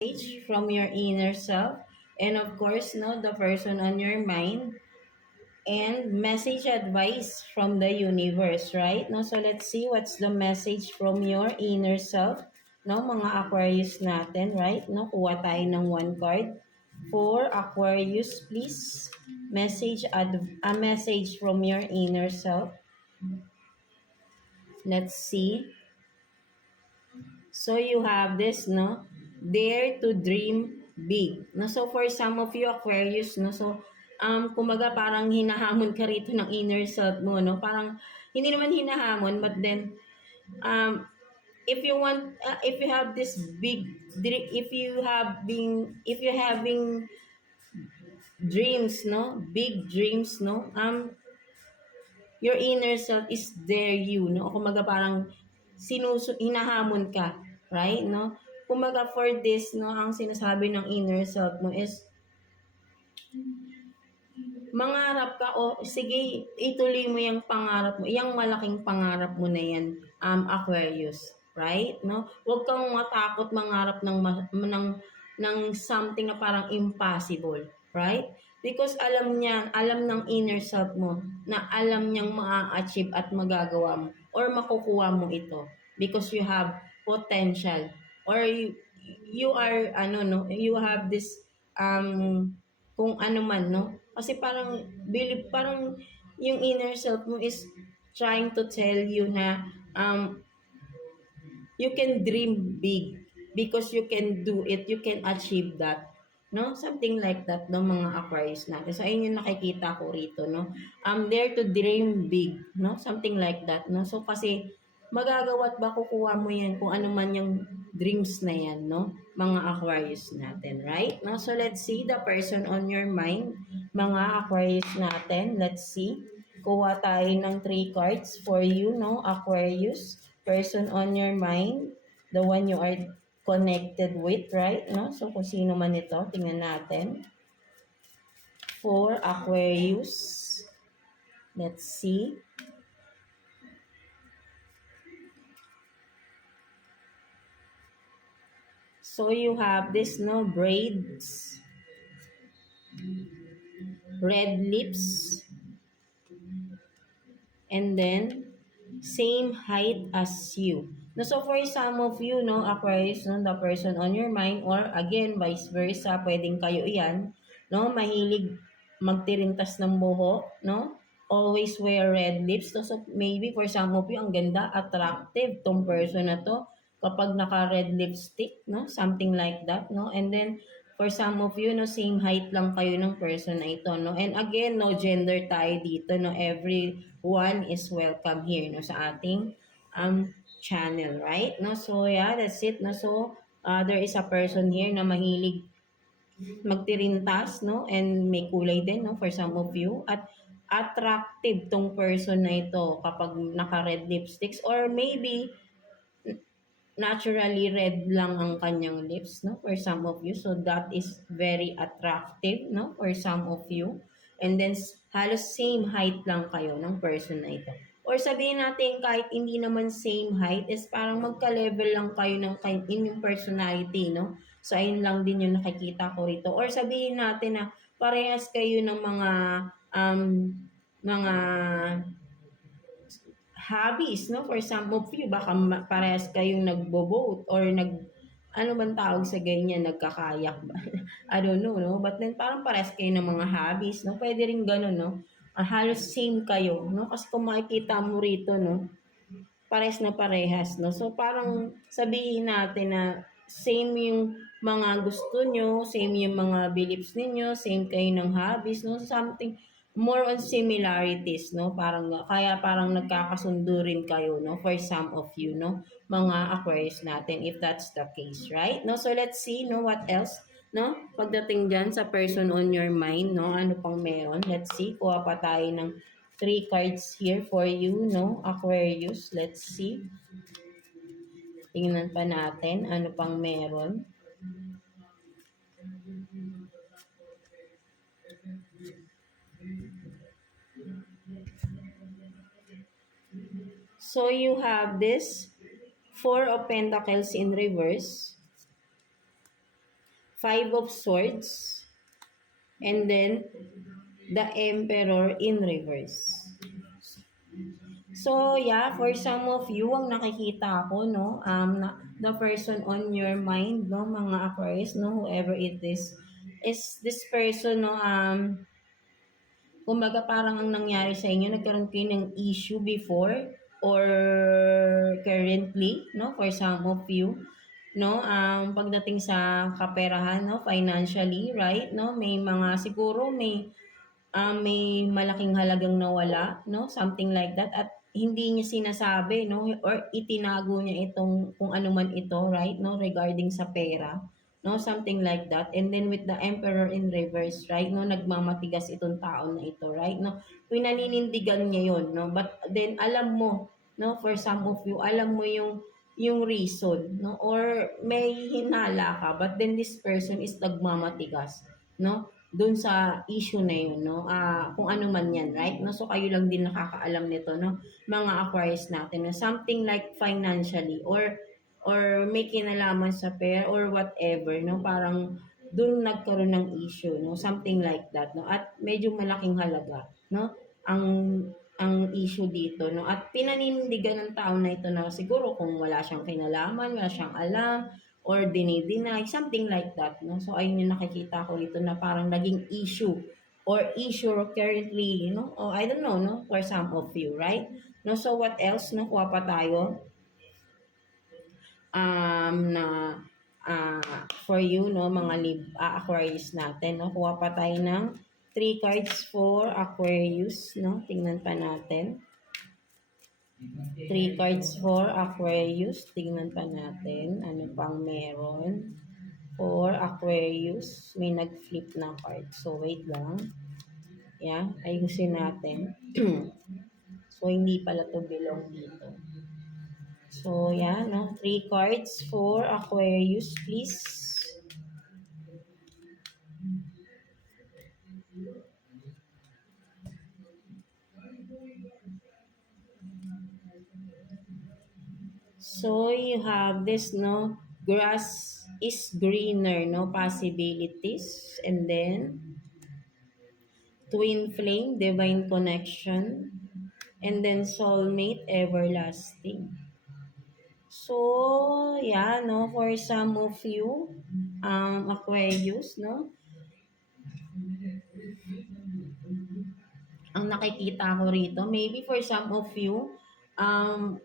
message from your inner self, and of course, no, the person on your mind, and message advice from the universe, right? No, so let's see what's the message from your inner self, no, mga Aquarius natin, right? No, kuha tayo ng one card. For Aquarius, please, a message from your inner self. Let's see. So you have this, no? Dare to dream big. No, so for some of you Aquarius, no, so kumaga parang hinahamon ka rito ng inner self mo, no? Parang hindi naman hinahamon, but then um if you want if you have this big if you having dreams, no? Big dreams, no? Your inner self is there you, no? Kumaga parang hinahamon ka, right? No? Kumaga for this, no, ang sinasabi ng inner self mo is mangarap ka o sige, ituloy mo yung pangarap mo, yung malaking pangarap mo na yan, Aquarius, right? No? Huwag kang matakot mangarap ng something na parang impossible, right? Because alam ng inner self mo na alam niyang maa-achieve at magagawa mo or makukuha mo ito because you have potential or you are you have this kung ano man, no? Kasi parang yung inner self mo is trying to tell you na you can dream big because you can do it, you can achieve that. No? Something like that, no, mga Aquarius natin. So, ayun yung nakikita ko rito, no? Dare to dream big, no? Something like that, no? So, kasi magagawa at ba kukuha mo yan kung ano man yung dreams na yan, no? Mga Aquarius natin, right? No? So, let's see the person on your mind, mga Aquarius natin. Let's see. Kuha tayo ng 3 cards for you, no? Aquarius, person on your mind, the one you are connected with, right? No? So, kung sino man ito, tingnan natin. For Aquarius, let's see. So, you have this, no, braids, red lips, and then, same height as you. No, so for some of you, no, Aquarius, no, the person on your mind, or again, vice versa, pwedeng kayo yan, no, mahilig magtirintas ng buhok, no, always wear red lips. No, so maybe for some of you, ang ganda, attractive tong person na to kapag naka-red lipstick, no, something like that, no, and then for some of you, no, same height lang kayo ng person na ito, no, and again, no gender tayo dito, no, everyone is welcome here, no, sa ating channel, right? No, so yeah, that's it. No, so there is a person here na mahilig magtirintas, no, and may kulay din, no, for some of you, at attractive tong person na ito kapag naka-red lipsticks, or maybe naturally red lang ang kanyang lips, no, for some of you. So that is very attractive, no, for some of you. And then halos same height lang kayo ng person na ito. Or sabihin natin kahit hindi naman same height, is parang magka-level lang kayo ng inyong personality, no? So ayun lang din yung nakikita ko rito. Or sabihin natin na parehas kayo ng mga hobbies, no? For some of you, baka parehas kayong nagbo-boat or ano bang tawag sa ganyan, nagkakayak ba? I don't know, no? But then parang parehas kayo ng mga hobbies, no? Pwede rin ganun, no? Halos same kayo, no? Kasi kung makikita mo rito, no? Parehas na parehas, no? So parang sabihin natin na same yung mga gusto nyo, same yung mga beliefs ninyo, same kayo ng hobbies, no? Something more on similarities, no? Kaya parang nagkakasundo rin kayo, no? For some of you, no? Mga Aquarius natin, if that's the case, right? No? So let's see, no? What else? No? Pagdating dyan sa person on your mind, no? Ano pang meron? Let's see, kuha pa tayo ng 3 cards here for you, no? Aquarius, let's see. Tingnan pa natin ano pang meron. So you have this 4 of Pentacles in reverse. Five of Swords, and then the Emperor in reverse. So, yeah, for some of you, ang nakikita ko, no, the person on your mind, no, mga Aquarius, no, whoever it is this person, no, kumbaga parang ang nangyari sa inyo, nagkaroon kayo ng issue before or currently, no, for some of you, no, pagdating sa kaperahan, no, financially, right, no, may mga siguro may malaking halagang nawala, no? Something like that. At hindi niya sinasabi, no? Or itinago niya itong kung ano man ito, right? No? Regarding sa pera. No? Something like that. And then with the Emperor in reverse, right? No? Nagmamatigas itong tao na ito, right? No? Pinaninindigan niya yon, no? But then alam mo, no? For some of you, alam mo yung reason, no? Or may hinala ka, but then this person is nagmamatigas, no? Dun sa issue na yun, no? Kung ano man yan, right? No? So, kayo lang din nakakaalam nito, no? Mga Aquarius natin, no? Something like financially or may kinalaman sa pera or whatever, no? Parang dun nagkaroon ng issue, no? Something like that, no? At medyo malaking halaga, no? Ang ang issue dito, no? At pinaninindigan ng tao na ito na siguro kung wala siyang kinalaman, wala siyang alam, or dinideny, something like that, no? So, ayun yung nakikita ko dito na parang naging issue or issue currently, you know, or I don't know, no? For some of you, right? No, so what else, no? Kuha pa tayo na for you, no, mga Aquarius natin, no? Kuha pa tayo ng 3 cards for Aquarius, no? Tingnan pa natin. 3 cards for Aquarius. Tingnan pa natin. Ano pang meron? For Aquarius. May nag-flip na card. So, wait lang. Yeah, ayusin natin. So, hindi pala to belong dito. So, yeah, no? 3 cards for Aquarius, please. So, you have this, no? Grass is greener, no? Possibilities. And then, twin flame, divine connection. And then, soulmate, everlasting. So, yeah, no? For some of you, Aquarius, no? Ang nakikita ko rito, maybe for some of you, um,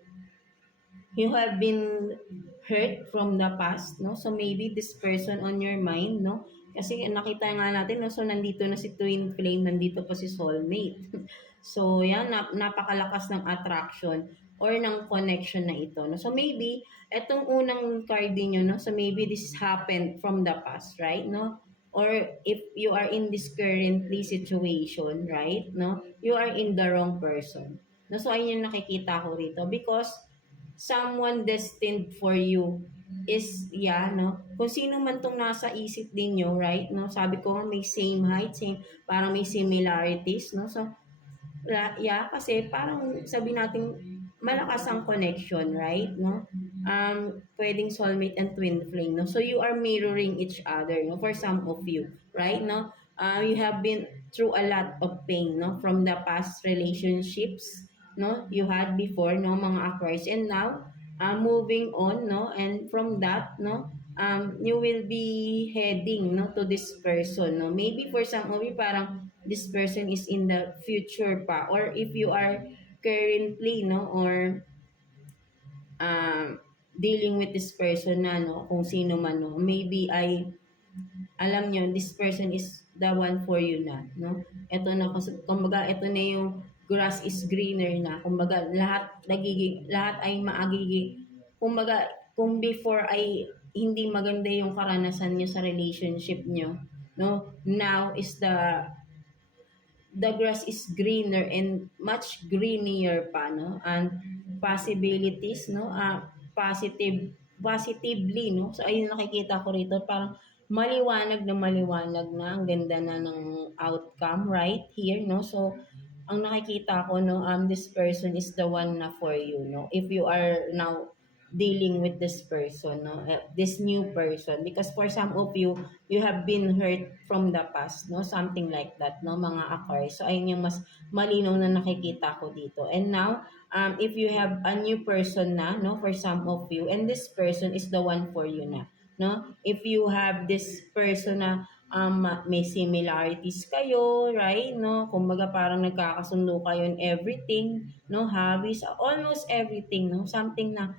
you have been hurt from the past, no? So maybe this person on your mind, no? Kasi nakita nga natin, no? So nandito na si twin flame, nandito pa si soulmate. So yan, napakalakas ng attraction or ng connection na ito, no? So maybe etong unang card niyo, no? So maybe this happened from the past, right? No? Or if you are in this currently situation, right? No? You are in the wrong person. No? So ayun yung nakikita ko rito because someone destined for you is, yeah, no? Kung sino man tong nasa isip ninyo, right, no? Sabi ko nga may same height, same, parang may similarities, no? So, yeah, kasi parang sabi natin malakas ang connection, right, no? Pwedeng soulmate and twin flame, no? So, you are mirroring each other, no? For some of you, right, no? You have been through a lot of pain, no? From the past relationships, no, you had before, no, mga Aquarius, and now moving on, no, and from that, no, you will be heading, no, to this person, no, maybe for some of you parang this person is in the future pa, or if you are currently, no, or dealing with this person na, no, kung sino man, no, maybe alam nyo, this person is the one for you na, no? Ito na, kumbaga, ito na yung grass is greener na. Kumbaga, lahat ay maagiging, kumbaga, kung before ay hindi maganda yung karanasan niyo sa relationship niyo, no? Now is the grass is greener and much greenier pa, no? And possibilities, no? Positively, no? So, ayun nakikita ko rito, parang maliwanag na, ang ganda na ng outcome right here, no? So, ang nakikita ko, no, this person is the one na for you, no? If you are now dealing with this person, no, this new person, because for some of you, you have been hurt from the past, no, something like that, no, mga Aquarius. So ayun yung mas malinaw na nakikita ko dito. And now, if you have a new person na, no, for some of you, and this person is the one for you na, no, if you have this person na may similarities kayo, right, no, kumbaga parang nagkakasundo kayo in everything, no, hobbies, almost everything, no, something na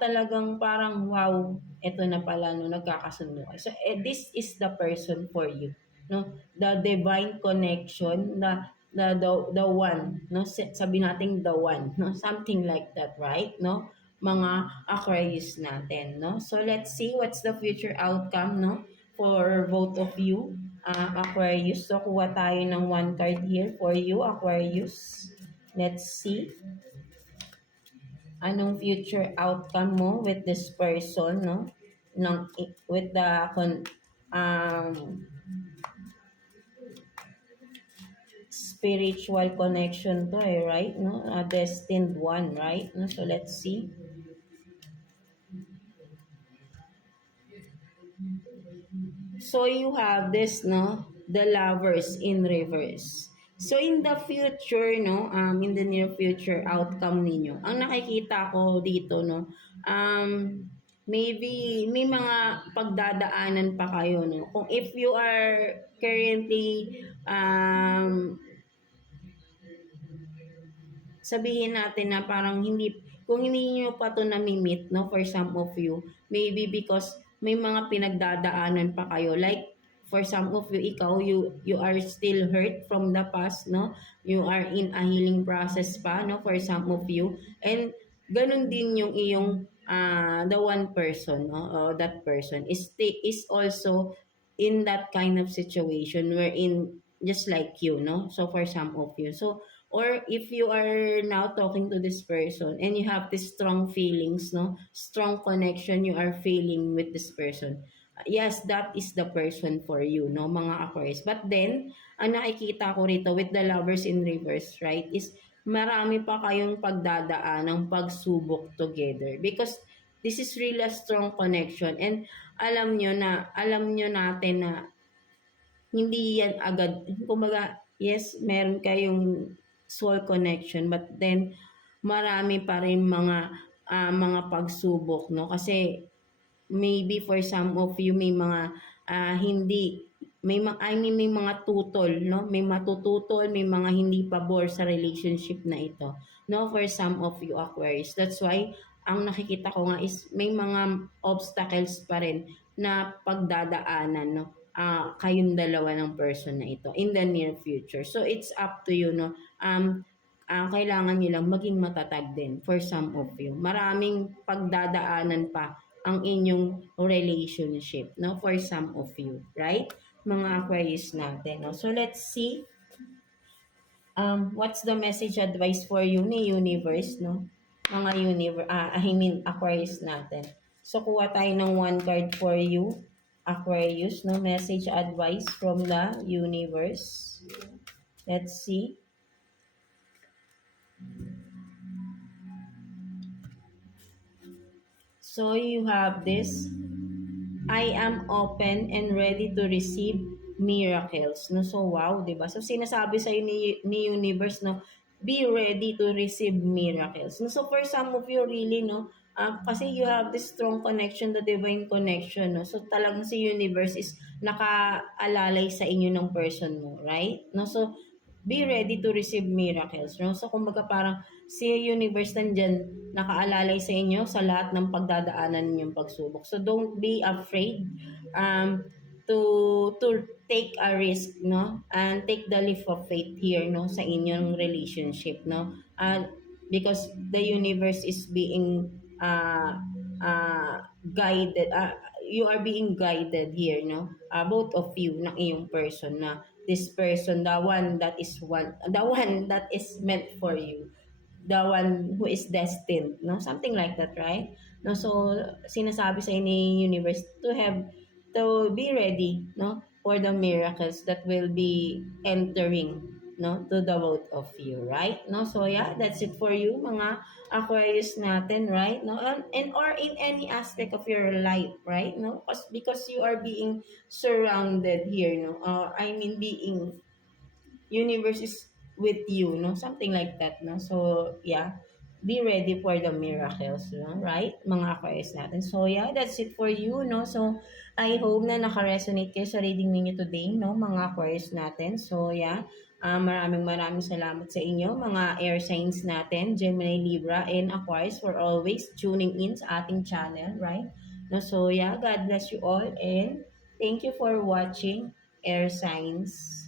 talagang parang wow, eto na pala, no, nagkakasundo kayo. So this is the person for you, no, the divine connection, the one, no, sabi natin the one, no, something like that, right, no, mga Aquarius natin, no. So let's see what's the future outcome, no, for both of you, Aquarius. So kuha tayo ng one card here for you, Aquarius. Let's see anong future outcome mo with this person, no, ng with the um spiritual connection to, right, no, a destined one, right, no. So let's see. So you have this, no, the lovers in reverse. So in the future, no, in the near future outcome ninyo, ang nakikita ko dito, no, maybe may mga pagdadaanan pa kayo, no. Kung if you are currently sabihin natin na parang hindi, kung hindi nyo pa to nami-meet, no, for some of you, maybe because may mga pinagdadaanan pa kayo. Like, for some of you, ikaw, you are still hurt from the past, no? You are in a healing process pa, no, for some of you. And ganun din yung iyong the one person, no, that person is also in that kind of situation wherein just like you, no? So for some of you. So or if you are now talking to this person and you have this strong feelings, no, strong connection you are feeling with this person, yes, that is the person for you, no, mga Aquarius. But then ang nakikita ko rito with the lovers in reverse, right, is marami pa kayong pagdadaan ng pagsubok together, because this is really a strong connection. And alam nyo natin na hindi yan agad, kumbaga, yes, meron kayong soul connection, but then marami pa rin mga pagsubok, no, kasi maybe for some of you may mga hindi may mga I mean may mga tutol, no, may matututol, may mga hindi pabor sa relationship na ito, no, for some of you Aquarius. That's why ang nakikita ko nga is may mga obstacles pa rin na pagdadaanan, no, kayong dalawa ng person na ito in the near future. So it's up to you, no. Kailangan nyo lang maging matatag din for some of you. Maraming pagdadaanan pa ang inyong relationship, no, for some of you, right, mga Aquarius natin, no. So let's see what's the message advice for you ni universe, no, mga Aquarius natin. So kuha tayo ng one card for you, Aquarius, no, message advice from the universe. Let's see. So you have this, I am open and ready to receive miracles, no. So wow, 'di ba? So sinasabi sa ni universe, no, be ready to receive miracles, no. So for some of you really, no, kasi you have this strong connection, the divine connection, no. So talagang si universe is nakaalalay sa inyo ng person mo, right, no. So be ready to receive miracles, no. So kumbaga parang si universe nandyan nakaalalay sa inyo sa lahat ng pagdadaanan ninyong pagsubok. So don't be afraid to take a risk, no, and take the leap of faith here, no, sa inyong relationship, no. Because the universe is being guided, you are being guided here, no, both of you ng iyong person, na this person, the one that is meant for you, the one who is destined, no, something like that, right, no. So sinasabi sa ni universe to be ready, no, for the miracles that will be entering no, to the both of you, right? No, so yeah, that's it for you, mga Aquarius natin, right? No, and or in any aspect of your life, right? No, because you are being surrounded here, no, I mean being universe is with you, no? Something like that, no? So, yeah, be ready for the miracles, no? Right? Mga Aquarius natin. So, yeah, that's it for you, no? So, I hope na naka-resonate kayo sa reading ninyo today, no? Mga Aquarius natin. So, yeah, maraming salamat sa inyo, mga air signs natin, Gemini, Libra, and Aquarius for always tuning in sa ating channel, right? No, so, yeah, God bless you all, and thank you for watching Air Signs.